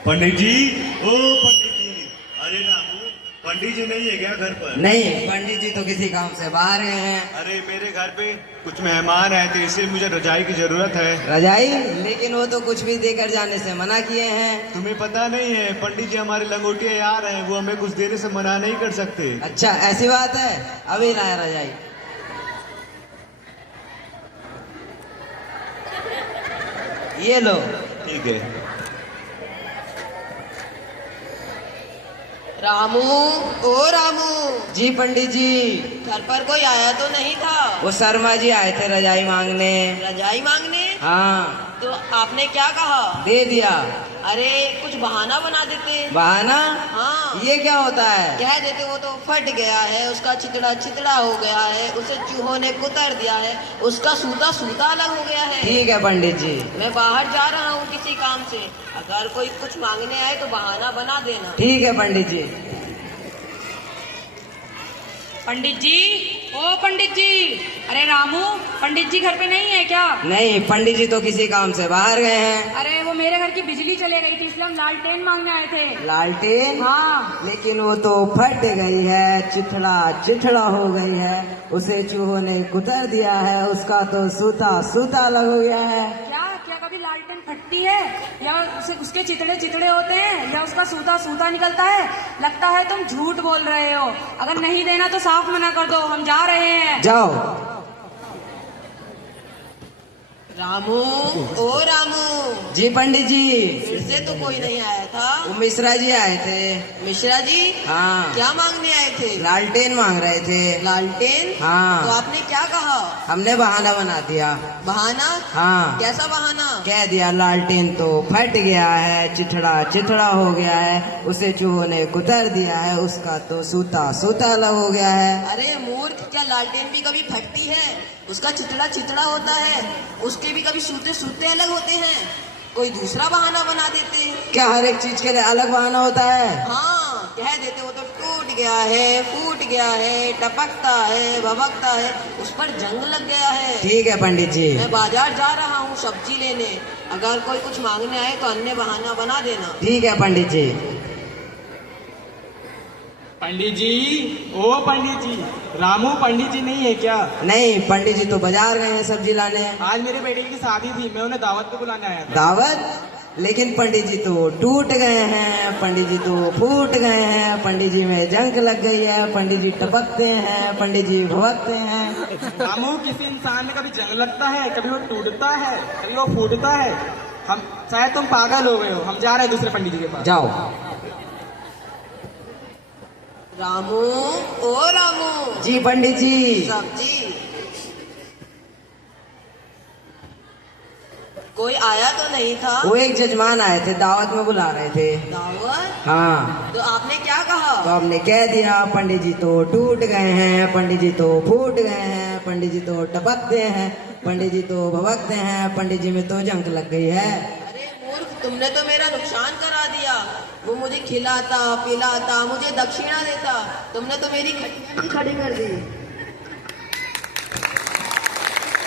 पंडित जी, ओ पंडित जी, अरे रामू, पंडित जी नहीं है क्या घर पर? नहीं, पंडित जी तो किसी काम से बाहर गए हैं। अरे मेरे घर पे कुछ मेहमान आए थे, इसलिए मुझे रजाई की जरूरत है। रजाई? लेकिन वो तो कुछ भी देकर जाने से मना किए हैं। तुम्हें पता नहीं है, पंडित जी हमारे लंगोटिया यार हैं, वो हमें कुछ देने से मना नहीं कर सकते। अच्छा, ऐसी बात है। अभी लाया रजाई। ये लो। ठीक है। रामू, ओ रामू। जी पंडित जी। घर पर कोई आया तो नहीं था? वो शर्मा जी आए थे रजाई मांगने। रजाई मांगने? हाँ। तो आपने क्या कहा? दे दिया। अरे कुछ बहाना बना देते। बहाना? हाँ। ये क्या होता है? कह देते वो तो फट गया है, उसका चितड़ा चितड़ा हो गया है, उसे चूहों ने कुतर दिया है, उसका सूता सूता अलग हो गया है। ठीक है पंडित जी। मैं बाहर जा रहा हूँ किसी काम से, अगर कोई कुछ मांगने आए तो बहाना बना देना। ठीक है पंडित जी। पंडित जी, ओ पंडित जी, अरे रामू, पंडित जी घर पे नहीं है क्या? नहीं, पंडित जी तो किसी काम से बाहर गए हैं। अरे वो मेरे घर की बिजली चले गई थी, इसलिए हम लालटेन मांगने आए थे। लालटेन? हाँ। लेकिन वो तो फट गई है, चिथड़ा चिथड़ा हो गई है, उसे चूहों ने कुतर दिया है, उसका तो सूता सूता अलग हो गया है। क्या क्या कभी लालटेन फटती है, या उसके चितड़े चितड़े होते हैं, या उसका सूता सूता निकलता है? लगता है तुम झूठ बोल रहे हो। अगर नहीं देना तो साफ मना कर दो, हम जा रहे हैं। जाओ। रामू, ओ रामू। जी पंडित जी। फिर से तो कोई नहीं आया था? वो मिश्रा जी आए थे। मिश्रा जी? हाँ। क्या मांगने आए थे? लालटेन मांग रहे थे। लालटेन? हाँ। तो आपने क्या कहा? हमने बहाना बना दिया। बहाना? हाँ। कैसा बहाना? कह दिया लालटेन तो फट गया है, चिथड़ा चिथड़ा हो गया है, उसे चूहों ने कुतर दिया है, उसका तो सूता सूता अलग हो गया है। अरे मूर्ख, क्या लालटेन भी कभी फटती है? उसका चितड़ा चितड़ा होता है, उसके भी कभी सूते सूते अलग होते हैं। कोई दूसरा बहाना बना देते। क्या हर एक चीज के लिए अलग बहाना होता है? हाँ, कह देते वो तो टूट गया है, फूट गया है, टपकता है, भभकता है, उस पर जंग लग गया है। ठीक है पंडित जी। मैं बाजार जा रहा हूँ सब्जी लेने, अगर कोई कुछ मांगने आए तो अन्य बहाना बना देना। ठीक है पंडित जी। पंडित जी, ओ पंडित जी, रामू पंडित जी नहीं है क्या? नहीं, पंडित जी तो बाजार गए हैं सब्जी लाने। आज मेरे बेटे की शादी थी, मैं उन्हें दावत पे बुलाने आया था। दावत? लेकिन पंडित जी तो टूट गए हैं, पंडित जी तो फूट गए हैं, पंडित जी में जंग लग गई है, पंडित जी टपकते हैं, पंडित जी भवकते हैं। रामू, किसी इंसान में कभी जंग लगता है, कभी वो टूटता है, कभी वो फूटता है। हम शायद तुम पागल हो गए हो, हम जा रहे हैं दूसरे पंडित जी के पास। जाओ। रामू, ओ रामू। जी पंडित जी। सब्जी। कोई आया तो नहीं था? वो एक जजमान आए थे, दावत में बुला रहे थे। दावत? हाँ। तो आपने क्या कहा? तो हमने कह दिया पंडित जी तो टूट गए हैं, पंडित जी तो फूट गए हैं, पंडित जी तो टपकते हैं, पंडित जी तो भभकते हैं, पंडित जी में तो जंग लग गई है। अरे मूर्ख, तुमने तो मेरा नुकसान करा दिया। वो मुझे खिलाता पिलाता, मुझे दक्षिणा देता, तुमने तो मेरी खटिया भी खड़ी कर दी।